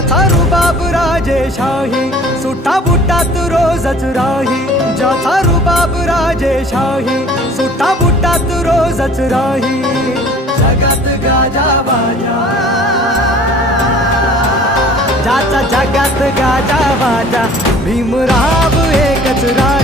ज्याचा रुबाब राजेशाही, सुट्टा बुट्टात रोजच राही. ज्याचा रुबाब राजेशाही, सुट्टा बुट्टात रोजच राही. जगात गाजा बाजा, ज्याचा जगात गाजा बाजा, भीमराव एकच राही.